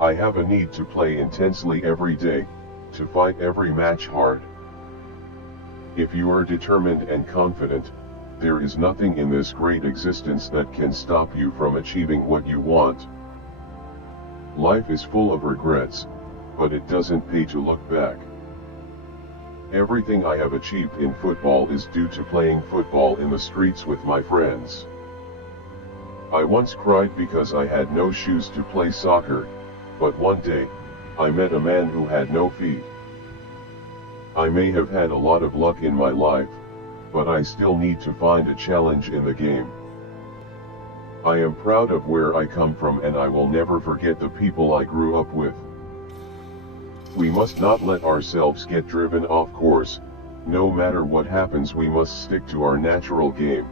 I have a need to play intensely every day, to fight every match hard. If you are determined and confident, there is nothing in this great existence that can stop you from achieving what you want. Life is full of regrets, but it doesn't pay to look back. Everything I have achieved in football is due to playing football in the streets with my friends. I once cried because I had no shoes to play soccer, but one day, I met a man who had no feet. I may have had a lot of luck in my life, but I still need to find a challenge in the game. I am proud of where I come from and I will never forget the people I grew up with. We must not let ourselves get driven off course. No matter what happens, we must stick to our natural game.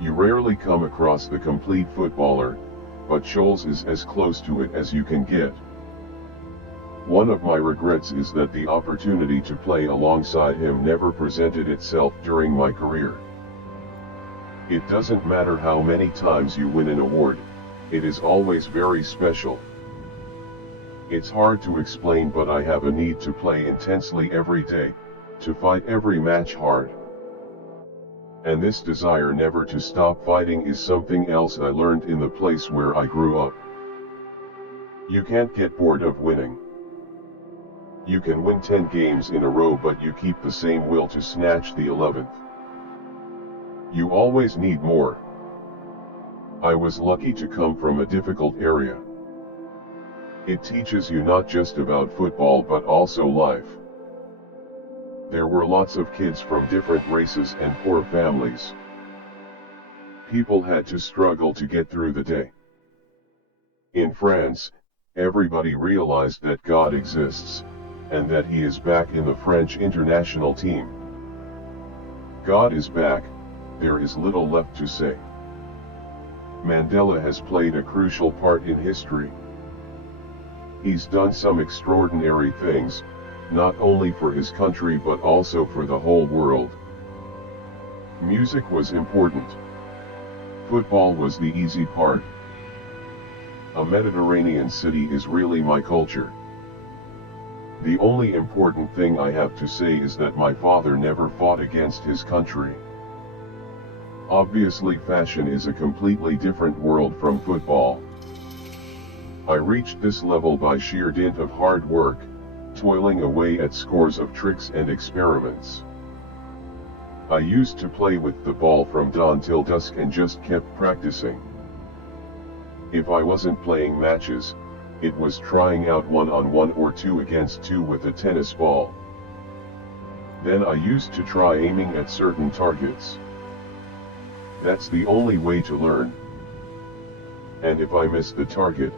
You rarely come across the complete footballer, but Scholes is as close to it as you can get. One of my regrets is that the opportunity to play alongside him never presented itself during my career. It doesn't matter how many times you win an award, it is always very special. It's hard to explain, but I have a need to play intensely every day, to fight every match hard. And this desire never to stop fighting is something else I learned in the place where I grew up. You can't get bored of winning. You can win 10 games in a row, but you keep the same will to snatch the 11th. You always need more. I was lucky to come from a difficult area. It teaches you not just about football but also life. There were lots of kids from different races and poor families. People had to struggle to get through the day. In France, everybody realized that God exists, and that He is back in the French international team. God is back, there is little left to say. Mandela has played a crucial part in history. He's done some extraordinary things, not only for his country but also for the whole world. Music was important. Football was the easy part. A Mediterranean city is really my culture. The only important thing I have to say is that my father never fought against his country. Obviously, fashion is a completely different world from football. I reached this level by sheer dint of hard work, toiling away at scores of tricks and experiments. I used to play with the ball from dawn till dusk and just kept practicing. If I wasn't playing matches, it was trying out 1-on-1 or 2 against 2 with a tennis ball. Then I used to try aiming at certain targets. That's the only way to learn. And if I missed the target,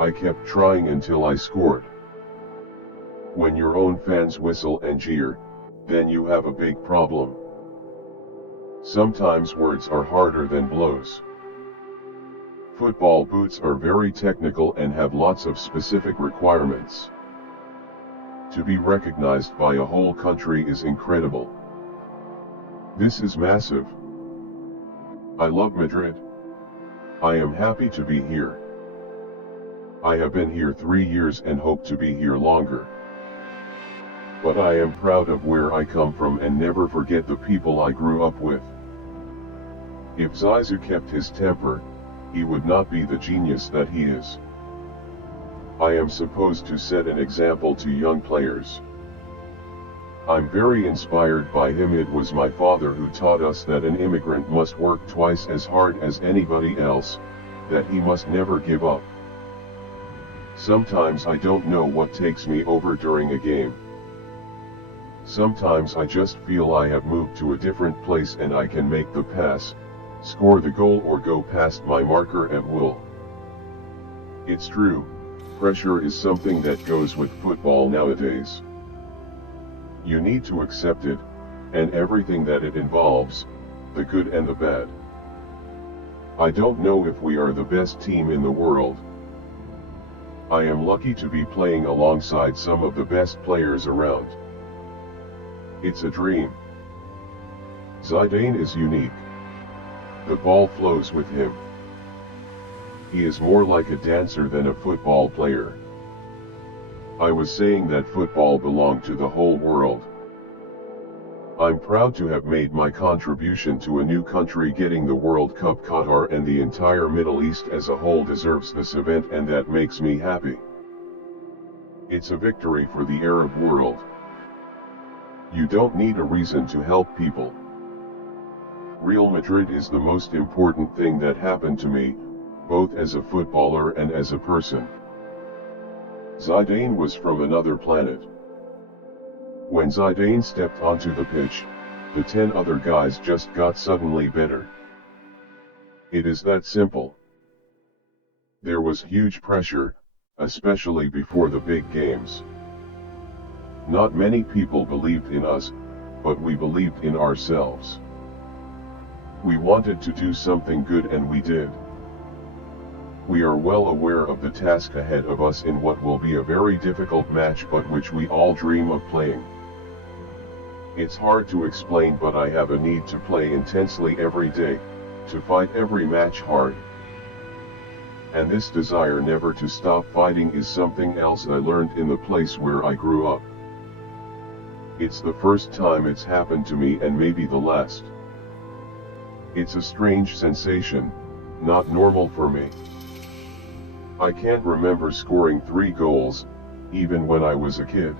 I kept trying until I scored. When your own fans whistle and jeer, then you have a big problem. Sometimes words are harder than blows. Football boots are very technical and have lots of specific requirements. To be recognized by a whole country is incredible. This is massive. I love Madrid. I am happy to be here. I have been here 3 years and hope to be here longer. But I am proud of where I come from and never forget the people I grew up with. If Zizou kept his temper, he would not be the genius that he is. I am supposed to set an example to young players. I'm very inspired by him. It was my father who taught us that an immigrant must work twice as hard as anybody else, that he must never give up. Sometimes I don't know what takes me over during a game. Sometimes I just feel I have moved to a different place and I can make the pass, score the goal or go past my marker at will. It's true, pressure is something that goes with football nowadays. You need to accept it, and everything that it involves, the good and the bad. I don't know if we are the best team in the world. I am lucky to be playing alongside some of the best players around. It's a dream. Zidane is unique. The ball flows with him. He is more like a dancer than a football player. I was saying that football belonged to the whole world. I'm proud to have made my contribution to a new country getting the World Cup. Qatar and the entire Middle East as a whole deserves this event, and that makes me happy. It's a victory for the Arab world. You don't need a reason to help people. Real Madrid is the most important thing that happened to me, both as a footballer and as a person. Zidane was from another planet. When Zidane stepped onto the pitch, the 10 other guys just got suddenly better. It is that simple. There was huge pressure, especially before the big games. Not many people believed in us, but we believed in ourselves. We wanted to do something good, and we did. We are well aware of the task ahead of us in what will be a very difficult match, but which we all dream of playing. It's hard to explain, but I have a need to play intensely every day, to fight every match hard. And this desire never to stop fighting is something else I learned in the place where I grew up. It's the first time it's happened to me, and maybe the last. It's a strange sensation, not normal for me. I can't remember scoring 3 goals, even when I was a kid.